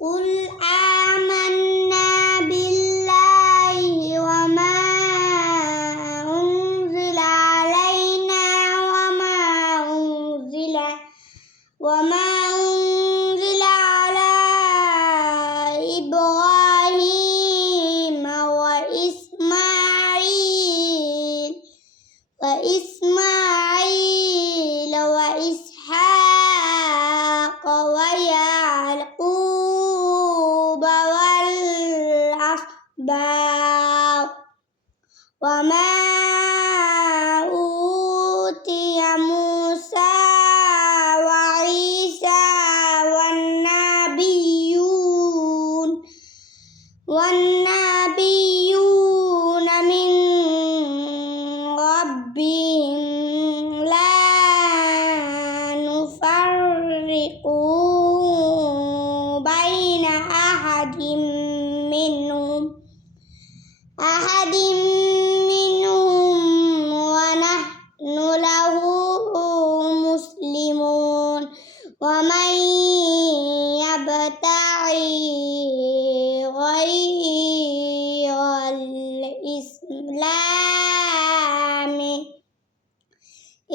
قل آمنا بالله وما أنزل علينا وما أنزل على إبراهيم وإسماعيل وإسحاق ويعقوب والأسباط وما أوتي موسى وعيسى والنبيون من ربهم لا نفرق بين أحد منهم ونحن له مسلمون ومن يبتغي غير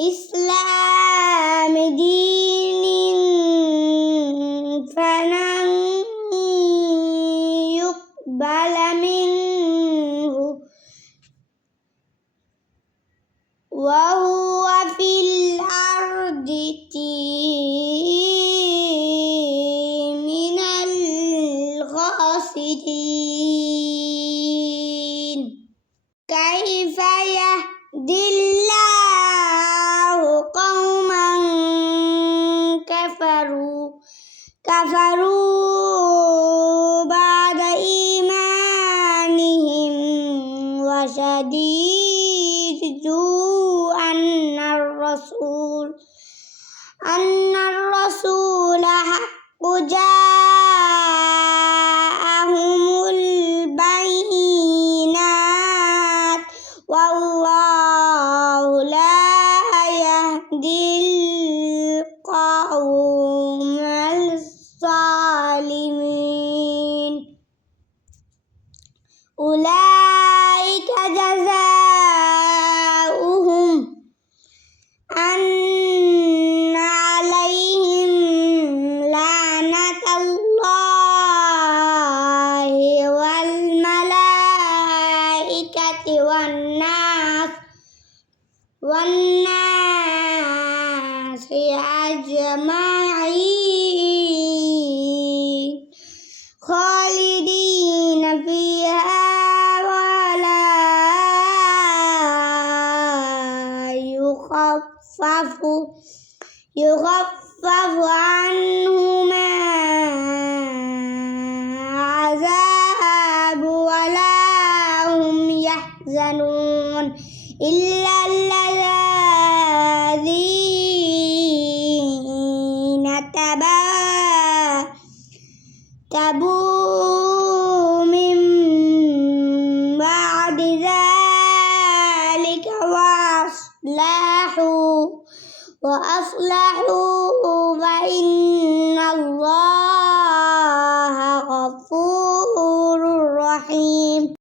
الإسلام دين فلن يقبل منه وهو في الأرض من الخاسرين كيف يهدي الله قوما كفروا بعد إيمانهم وشهدوا أن الرسول حق جاءهم البينات والله لا يهدي القوم الظالمين أولئك جزاؤهم أن عليهم لعنة الله والملائكة والناس أجمعين خالدين فيها ولا يخفف عنهم عذاب ولا هم يحزنون إلا الذين تابوا